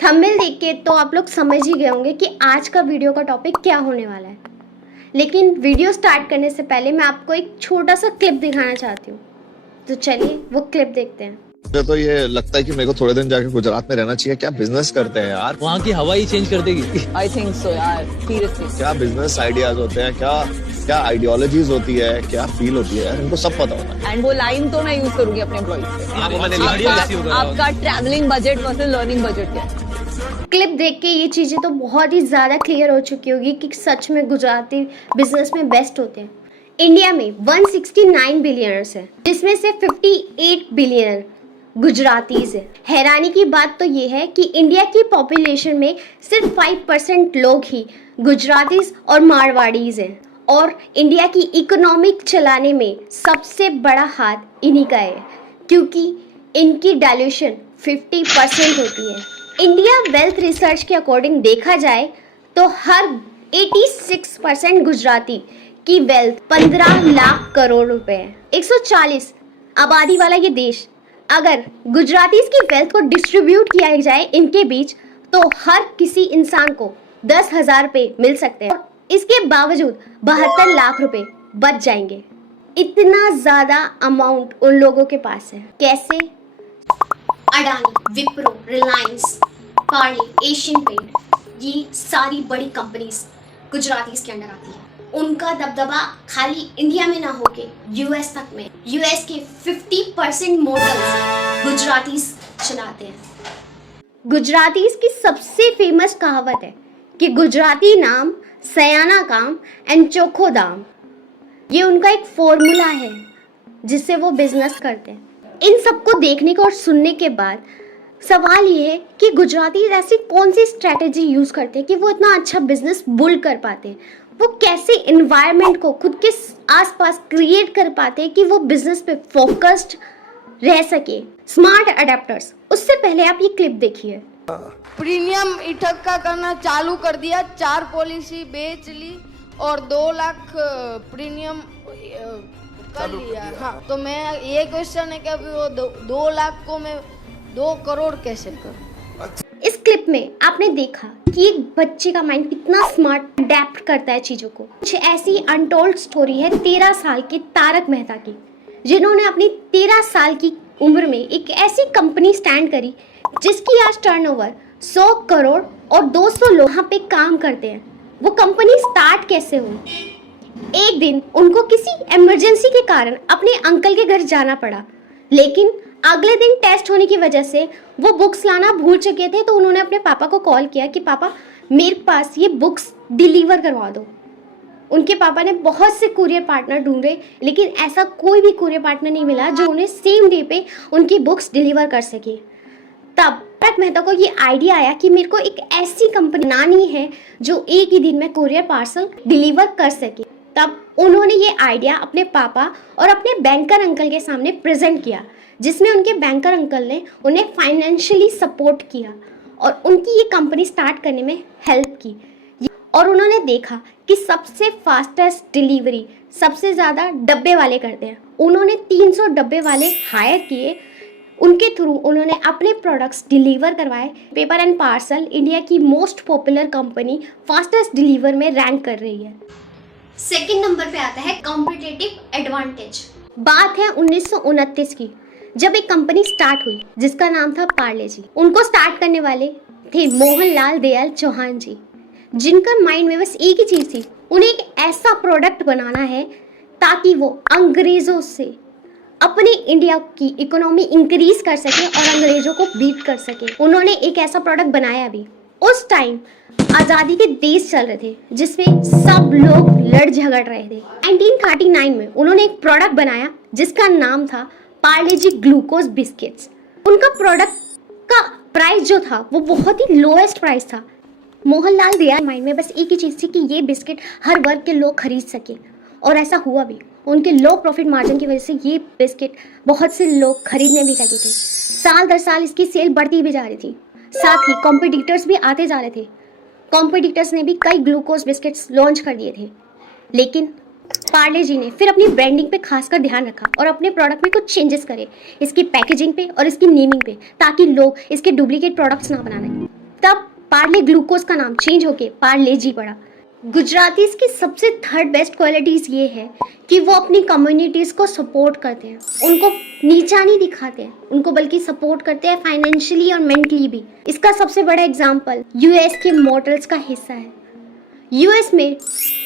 Thumbnail देख के तो आप लोग समझ ही गए होंगे कि आज का वीडियो का टॉपिक क्या होने वाला है। लेकिन वीडियो स्टार्ट करने से पहले मैं आपको एक छोटा सा क्लिप दिखाना चाहती हूँ, तो चलिए वो क्लिप देखते हैं। मुझे तो ये लगता है कि मेरे को थोड़े दिन जाके गुजरात में रहना चाहिए। क्या बिजनेस करते हैं यार, वहाँ की हवा ही चेंज कर देगी। आई थिंक सो यार, सीरियसली। क्या बिजनेस आइडियाज होते हैं, क्या क्या आइडियोलॉजीज होती है, क्या फील होती है यार, इनको सब पता होता है। एंड वो लाइन तो मैं यूज करूंगी अपने एम्प्लॉइज पे। आपका travelling budget versus learning budget क्या है? क्लिप देख के ये चीज़ें तो बहुत ही ज़्यादा क्लियर हो चुकी होगी कि सच में गुजराती बिजनेस में बेस्ट होते हैं। इंडिया में 169 बिलियनर्स हैं, जिसमें से 58 बिलियनर गुजरातीज है। हैरानी की बात तो ये है कि इंडिया की पॉपुलेशन में सिर्फ 5% लोग ही गुजरातीज और मारवाड़ीज हैं, और इंडिया की इकोनॉमिक चलाने में सबसे बड़ा हाथ इन्हीं का है, क्योंकि इनकी वैल्यूएशन 50% होती है। इंडिया वेल्थ रिसर्च के अकॉर्डिंग देखा जाए तो हर 86% गुजराती की वेल्थ 15 लाख करोड़ रुपए है। 140 आबादी वाला ये देश, अगर गुजरातीज की वेल्थ को डिस्ट्रीब्यूट किया जाए इनके बीच, तो हर किसी इंसान को 10,000 रुपये मिल सकते हैं, और इसके बावजूद 72 लाख रुपए बच जाएंगे। इतना ज़्यादा अमाउंट उन लोगों के पास है। कैसे? अडानी, विप्रो, रिलायंस, पार्ले, एशियन पेंट, ये सारी बड़ी कंपनीज गुजरातीज के अंडर आती है। उनका दबदबा खाली इंडिया में ना होके यूएस तक में, यूएस के 50% मोटर्स गुजरातीज चलाते हैं। गुजरातीज की सबसे फेमस कहावत है कि गुजराती नाम सयाना काम एंड चोखो दाम। ये उनका एक फॉर्मूला है जिससे वो बिजनेस करते हैं। इन सबको देखने को और सुनने के बाद सवाल ये है कि गुजराती ऐसी कौन सी स्ट्रैटेजी यूज़ करते हैं कि वो इतना अच्छा बिजनेस बुल्ड कर पाते हैं। वो कैसे इन्वायरमेंट को खुद के आसपास क्रिएट कर पाते हैं कि वो बिजनेस पे फोकस्ड रह सके। Smart adapters. उससे पहले आप ये क्लिप देखिए। प्रीमियम इकट्ठा करना चालू कर दिया, 4 पॉलिसी बेच ली और 2 लाख प्रीमियम कर लिया। हाँ, तो मैं ये क्वेश्चन है कि अभी वो 2 लाख को मैं 2 करोड़ कैसे करूं? इस क्लिप में आपने देखा कि एक बच्चे का माइंड कितना स्मार्ट अडेप्ट करता है चीज़ों को। कुछ ऐसी अनटोल्ड स्टोरी है 13 साल के तारक मेहता की, जिन्होंने अपनी 13 साल की उम्र में एक ऐसी कंपनी स्टैंड करी जिसकी आज टर्नओवर 100 करोड़ और 200 लोग यहाँ पे काम करते हैं। वो कंपनी स्टार्ट कैसे हुई? एक दिन उनको किसी इमरजेंसी के कारण अपने अंकल के घर जाना पड़ा, लेकिन अगले दिन टेस्ट होने की वजह से वो बुक्स लाना भूल चुके थे। तो उन्होंने अपने पापा को कॉल किया कि पापा मेरे पास ये बुक्स डिलीवर करवा दो। उनके पापा ने बहुत से कुरियर पार्टनर ढूंढे, लेकिन ऐसा कोई भी कुरियर पार्टनर नहीं मिला जो उन्हें सेम डे पे उनकी बुक्स डिलीवर कर सके। तब तारक मेहता को ये आइडिया आया कि मेरे को एक ऐसी कंपनी बनानी है जो एक ही दिन में कुरियर पार्सल डिलीवर कर सके। तब उन्होंने ये आइडिया अपने पापा और अपने बैंकर अंकल के सामने प्रेजेंट किया, जिसमें उनके बैंकर अंकल ने उन्हें फाइनेंशियली सपोर्ट किया और उनकी ये कंपनी स्टार्ट करने में हेल्प की। और उन्होंने देखा कि सबसे फास्टेस्ट डिलीवरी सबसे ज़्यादा डब्बे वाले करते हैं। उन्होंने 300 डब्बे वाले हायर किए, उनके थ्रू उन्होंने अपने प्रोडक्ट्स डिलीवर करवाए। पेपर एंड पार्सल इंडिया की most popular company fastest deliver में रैंक कर रही है। सेकंड नंबर पे आता है कॉम्पिटिटिव एडवांटेज। बात है 1929 की, जब एक कंपनी स्टार्ट हुई जिसका नाम था पार्ले जी। उनको स्टार्ट करने वाले थे मोहनलाल दयाल चौहान जी, जिनका माइंड में बस एक ही चीज़ थी, उन्हें एक ऐसा प्रोडक्ट बनाना है ताकि वो अंग्रेज़ों से अपने इंडिया की इकोनॉमी इंक्रीज कर सके और अंग्रेज़ों को बीट कर सके। उन्होंने एक ऐसा प्रोडक्ट बनाया भी। उस टाइम आज़ादी के देश चल रहे थे जिसमें सब लोग लड़ झगड़ रहे थे। 1939 में उन्होंने एक प्रोडक्ट बनाया जिसका नाम था पार्ले जी ग्लूकोज बिस्किट्स। उनका प्रोडक्ट का प्राइस जो था वो बहुत ही लोएस्ट प्राइस था। मोहनलाल दयाल माइंड में बस एक ही चीज़ थी कि ये बिस्किट हर वर्ग के लोग खरीद सके, और ऐसा हुआ भी। उनके लो प्रॉफिट मार्जिन की वजह से ये बिस्किट बहुत से लोग खरीदने भी लगे थे। साल दर साल इसकी सेल बढ़ती भी जा रही थी, साथ ही कॉम्पिटिटर्स भी आते जा रहे थे। कॉम्पिटिटर्स ने भी कई ग्लूकोज बिस्किट्स लॉन्च कर दिए थे, लेकिन पार्ले जी ने फिर अपनी ब्रांडिंग पे खासकर ध्यान रखा और अपने प्रोडक्ट में कुछ चेंजेस करे, इसकी पैकेजिंग पे और इसकी नेमिंग पे, ताकि लोग इसके डुप्लीकेट प्रोडक्ट्स ना बनाने। तब पार्ले ग्लूकोज का नाम चेंज होके पार्ले जी पड़ा। गुजरातीज की सबसे थर्ड बेस्ट क्वालिटीज ये है कि वो अपनी कम्युनिटीज को सपोर्ट करते हैं, उनको नीचा नहीं दिखाते हैं, उनको बल्कि सपोर्ट करते हैं फाइनेंशियली और मेंटली भी। इसका सबसे बड़ा एग्जांपल यूएस के मोटल्स का हिस्सा है। यूएस में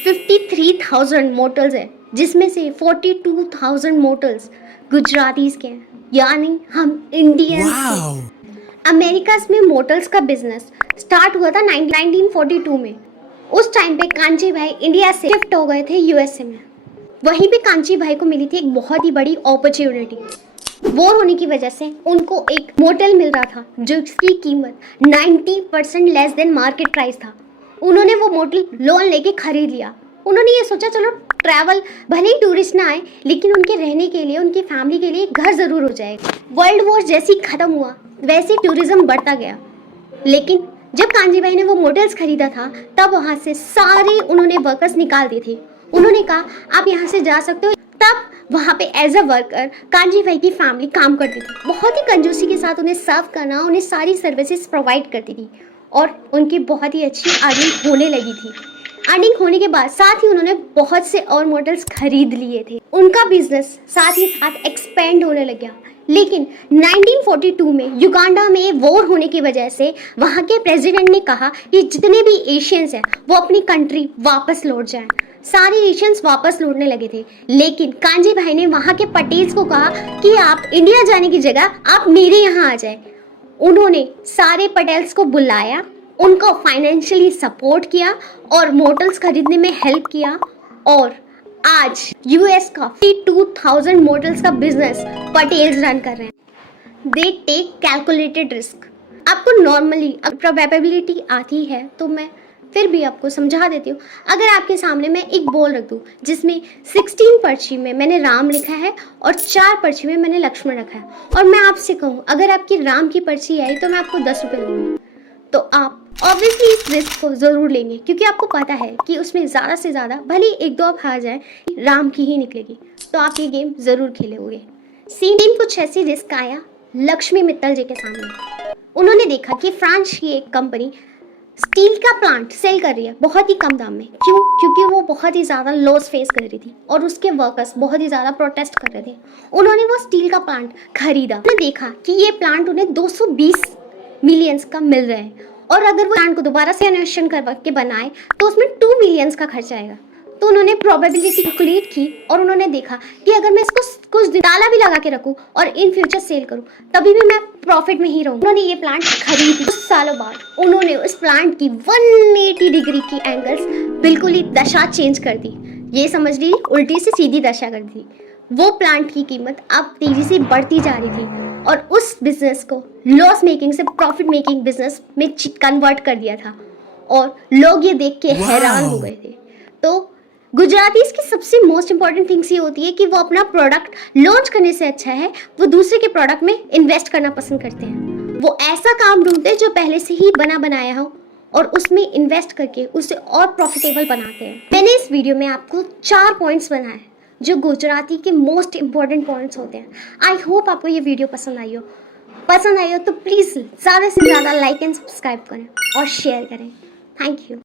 53,000 मोटल्स है, जिसमें से 42,000 मोटल्स गुजरातीज के हैं, यानी हम इंडियंस। अमेरिका में मोटल्स का बिजनेस स्टार्ट हुआ था 1942 में। उस टाइम पे कांची भाई इंडिया से शिफ्ट हो गए थे यूएसए में। वहीं पे कांची भाई को मिली थी एक बहुत ही बड़ी अपॉर्चुनिटी। वॉर होने की वजह से उनको एक मोटल मिल रहा था जिसकी कीमत 90% लेस देन मार्केट प्राइस था। उन्होंने वो मोटल लोन लेके खरीद लिया। उन्होंने ये सोचा चलो ट्रैवल, भले ही टूरिस्ट ना आए लेकिन उनके रहने के लिए, उनकी फैमिली के लिए घर ज़रूर हो जाएगा। वर्ल्ड वॉर जैसे ही ख़त्म हुआ वैसे टूरिज्म बढ़ता गया, लेकिन जब कांजी भाई ने वो मोटल्स खरीदा था तब वहाँ से सारे उन्होंने वर्कर्स निकाल दिए थे। उन्होंने कहा आप यहाँ से जा सकते हो। तब वहाँ पे एज अ वर्कर कांजी भाई की फैमिली काम करती थी। बहुत ही कंजूसी के साथ उन्हें सर्व करना, उन्हें सारी सर्विसेज प्रोवाइड करती थी और उनकी बहुत ही अच्छी अर्निंग होने लगी थी। अर्निंग होने के बाद साथ ही उन्होंने बहुत से और मॉडल्स खरीद लिए थे। उनका बिजनेस साथ ही साथ एक्सपेंड होने लग गया। लेकिन 1942 में युगांडा में वॉर होने की वजह से वहाँ के प्रेसिडेंट ने कहा कि जितने भी एशियंस हैं वो अपनी कंट्री वापस लौट जाएं। सारे एशियंस वापस लौटने लगे थे, लेकिन कांजी भाई ने वहाँ के पटेल्स को कहा कि आप इंडिया जाने की जगह आप मेरे यहाँ आ जाए। उन्होंने सारे पटेल्स को बुलाया, उनको फाइनेंशियली सपोर्ट किया और मोटल्स खरीदने में हेल्प किया और आज यूएस का 52,000 मोटल्स का बिजनेस पटेल्स रन कर रहे हैं। They take calculated risk. आपको नॉर्मली प्रोबेबिलिटी आती है तो मैं फिर भी आपको समझा देती हूँ। अगर आपके सामने मैं एक बॉल रख दूँ जिसमें 16 पर्ची में मैंने राम लिखा है और 4 पर्ची में मैंने लक्ष्मण रखा है और मैं आपसे कहूँ अगर आपकी राम की पर्ची आई तो मैं आपको 10 रुपये दूँगी, तो आप ऑब्वियसली इस रिस्क को ज़रूर लेंगे क्योंकि आपको पता है कि उसमें ज़्यादा से ज़्यादा भले 1-2 आप हार जाए राम की ही निकलेगी, तो आप ये गेम ज़रूर खेलोगे। सेम कुछ ऐसी रिस्क आया लक्ष्मी मित्तल जी के सामने। उन्होंने देखा कि फ्रांस की एक कंपनी स्टील का प्लांट सेल कर रही है बहुत ही कम दाम में। क्यों? क्योंकि वो बहुत ही ज़्यादा लॉस फेस कर रही थी और उसके वर्कर्स बहुत ही ज़्यादा प्रोटेस्ट कर रहे थे। उन्होंने वो स्टील का प्लांट खरीदा। उन्होंने देखा कि ये प्लांट उन्हें 220 मिलियंस का मिल रहा है और अगर वो प्लांट को दोबारा से इन्वेस्टमेंट करवा के बनाए तो उसमें 2 मिलियंस का खर्चा आएगा। तो उन्होंने प्रोबेबिलिटी कैलकुलेट की और उन्होंने देखा कि अगर मैं इसको कुछ दिन ताला भी लगा के रखूं और इन फ्यूचर सेल करूं तभी भी मैं प्रॉफिट में ही रहूं। उन्होंने ये प्लांट खरीदी। कुछ सालों बाद उन्होंने उस प्लांट की 180 डिग्री की एंगल्स बिल्कुल ही दशा चेंज कर दी। ये समझ लीजिए उल्टी से सीधी दशा कर दी। वो प्लांट की कीमत अब तेजी से बढ़ती जा रही थी और उस बिजनेस को लॉस मेकिंग से प्रॉफिट मेकिंग बिजनेस में कन्वर्ट कर दिया था और लोग ये देख के हैरान हो गए थे। तो गुजरातीज की सबसे मोस्ट इंपॉर्टेंट थिंग्स ये होती है कि वो अपना प्रोडक्ट लॉन्च करने से अच्छा है वो दूसरे के प्रोडक्ट में इन्वेस्ट करना पसंद करते हैं। वो ऐसा काम ढूंढते हैं जो पहले से ही बना बनाया हो और उसमें इन्वेस्ट करके उसे और प्रॉफिटेबल बनाते हैं। मैंने इस वीडियो में आपको 4 पॉइंट्स बनाए जो गुजराती के मोस्ट इंपॉर्टेंट पॉइंट्स होते हैं। आई होप आपको ये वीडियो पसंद आई हो तो प्लीज़ ज़्यादा से ज़्यादा लाइक एंड सब्सक्राइब करें और शेयर करें। Thank you.